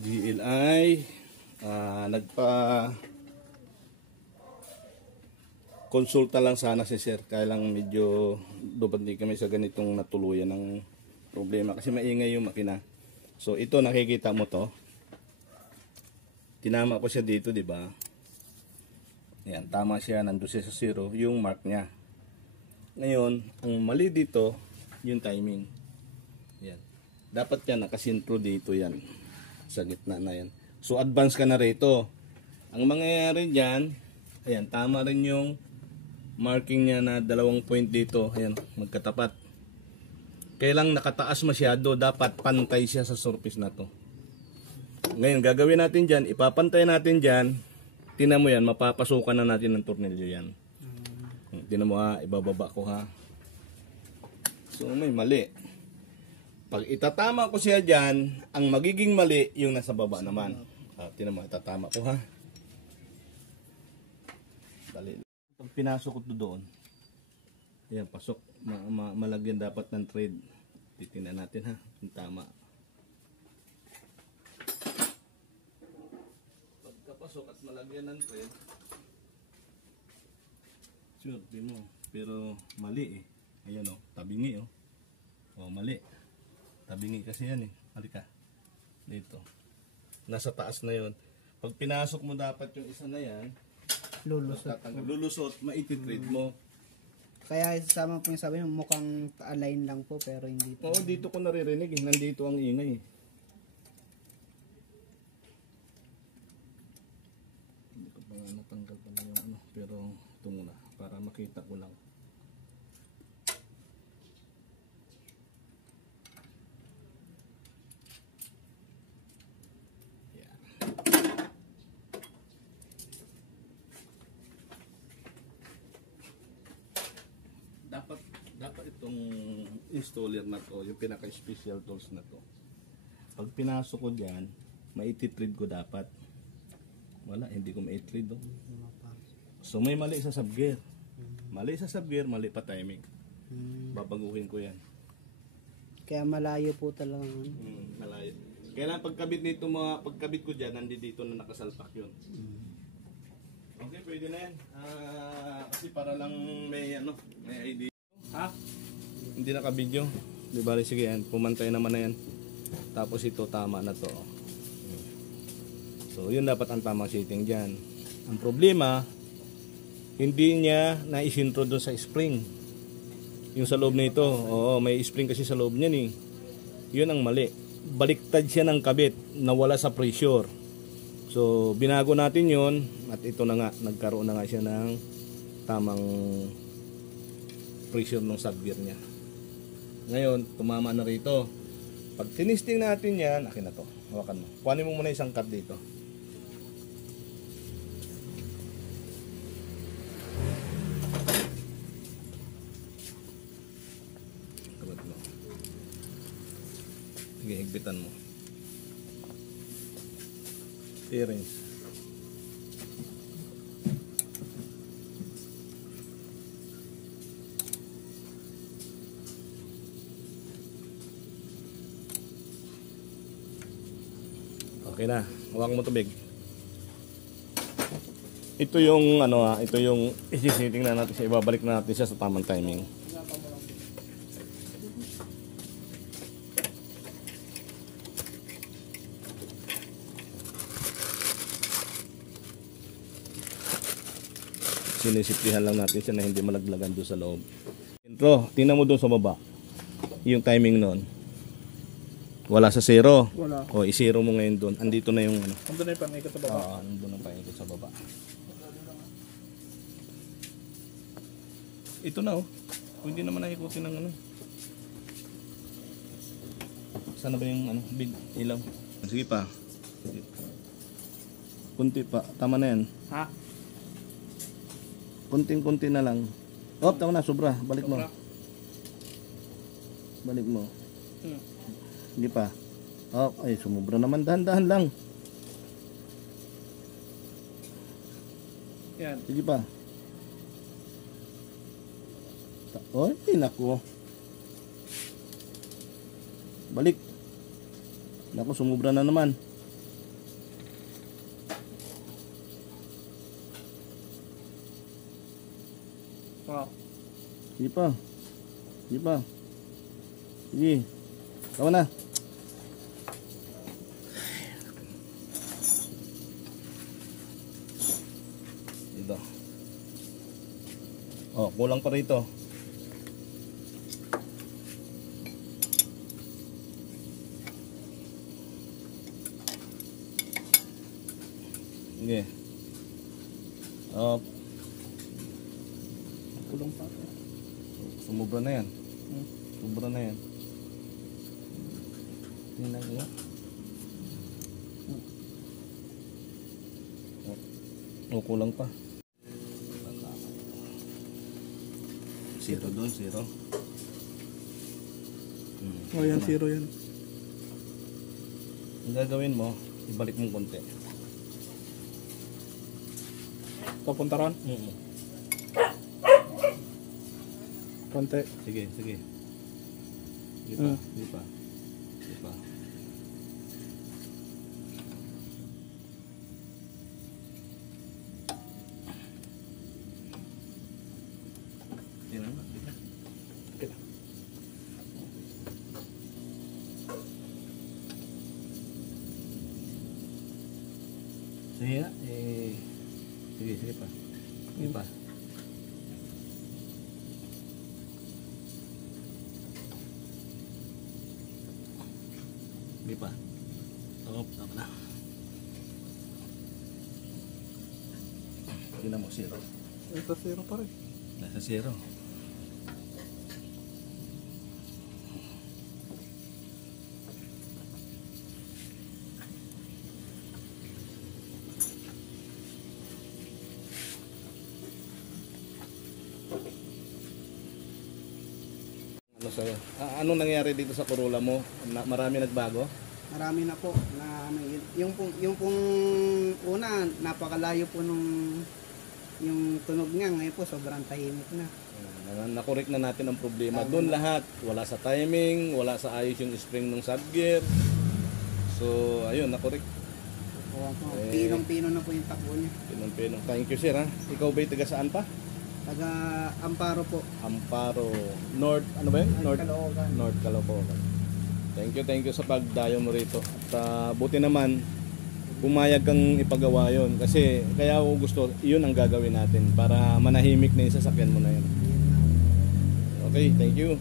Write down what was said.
GLI nagpa konsulta lang sana si sir, kaya lang medyo dumating kami sa ganitong natuluyan ng problema kasi maingay yung makina. So ito nakikita mo to, tinama ko siya dito, di ba? Yan, tama siya, nandoon siya sa 0 yung mark niya. Ngayon ang mali dito yung timing. Yan, dapat yan nakasintro dito, yan sa gitna na yan. So advance ka na rito. Ang mangyayari dyan, ayan, tama rin yung marking niya na 2 point dito. Ayan, magkatapat. Kailang nakataas masyado, dapat pantay siya sa surface na to. Ngayon, gagawin natin dyan, ipapantay natin dyan. Tingnan mo yan, mapapasukan na natin ng tornilyo yan. Tingnan mo ha, ibababa ko ha. So may mali. Pag itatama ko siya dyan, ang magiging mali yung nasa baba naman. Tingnan mo, itatama ko ha. Dali. Pag pinasok ko doon, ayan, pasok, malagyan dapat ng thread. Titingnan natin ha, kung tama. Pagkapasok at malagyan ng thread, sure, di mo, pero mali eh. Ayan o, tabingi o. O, mali. Tabingi kasi yan eh. Halika. Dito. Nasa taas na yon. Pag pinasok mo dapat yung isa na yan, lulusot, maititread mo. Kaya sama po yung sabi mo, mukhang align lang po pero hindi po. Oo, dito ko naririnig eh. Nandito ang ingay eh. Hindi ko pa nga natanggal pa na yung ano, pero ito muna para makita ko lang. Dapat itong installer na to, yung pinaka-special tools na to, pag pinasok ko dyan, maititread ko dapat. Wala, hindi ko maitread. Oh. So may mali sa subgear. Mali sa subgear, mali pa timing. Babaguhin ko yan. Kaya malayo po talaga. Malayo. Kailangan pagkabit nito, pagkabit ko dyan, nandito na nakasalpak yun. Okay, pwede na yan. Kasi para lang may idea. Ha? Hindi naka-video. Di ba? Sige yan. Pumantay naman na yan. Tapos ito tama na to. So yun dapat ang tamang setting dyan. Ang problema, hindi niya naisintro doon sa spring. Yung sa loob nito. Oo, may spring kasi sa loob niyan eh. Yun ang mali. Baliktad siya ng kabit. Nawala sa pressure. So binago natin yun. At ito na nga. Nagkaroon na nga siya ng tamang pressure ng subgear niya. Ngayon, tumama na rito. Pag tinisting natin yan, akin na to. Hawakan mo. Kuhanin mo muna isang cut dito. Kabat mo. Sige, higpitan mo. Bearings. Okay na, hawak mo tubig. Ito yung ito yung isi-setting na natin siya, ibabalik na natin siya sa tamang timing. Sinisiplihan lang natin siya na hindi malaglagan doon sa loob. Intro, tingnan mo doon sa baba. Yung timing noon. Wala sa 0. Wala. O, i-0 mo ngayon doon. Andito na yung ano. Andun na yung pang-ikot sa baba? Oo, andun ang pang-ikot sa baba. Ito na oh. Hindi naman nakikutin ng ano. Sana ba yung big ilaw? Sige pa. Kunti pa. Tama na yan. Ha? Kunting-kunti na lang. Oh, tama na. Sobra. Balik mo. Balik mo. Hindi pa. Oh, ay, sumubra naman. Dahan-dahan lang. Yan. Sige pa. Oy, naku. Balik. Naku, sumubra na naman. Sige pa. Sige pa. Sige. Tama na. Dito. Oh, kulang pa rito. Sige. Oh, Kulong pa. sumubra na yan. Sumubra na yan. Tingnan mo. Oh, kulang pa. Zero doon, zero. Oh, yan, zero yan. Ang gagawin mo, ibalik mong konti. Papunta ron. Konti. Sige, sige. Sige pa, sige pa. Sige pa. Tingnan mo, sige. Okay lang. Sige nga, sige, sige pa. Sige pa. Sige pa. Tama na. Tingnan mo, zero. Ito, zero pa rin. Nasa zero. Ano sa'yo? Anong nangyari dito sa Corolla mo? Marami nagbago? Marami na po na ano, yung pong una napakalayo po nung yung tunog niya, ngayon po sobrang tahimik na. Nakorek na natin ang problema. Doon lahat. Wala sa timing, wala sa ayos yung spring ng subgear. So, ayun, nakorek. Pinong-pino na po yung takbo niya. Pinong-pinong. Thank you, sir. Ha? Ikaw ba'y taga saan pa? Taga Amparo po. Amparo. North, ano ba yun? Caloocan. North Caloocan. Thank you sa pagdayo mo rito. At buti naman, pumayag kang ipagawa yon. Kasi kaya ako gusto, yun ang gagawin natin para manahimik na yung sasakyan mo na yun. Okay, thank you.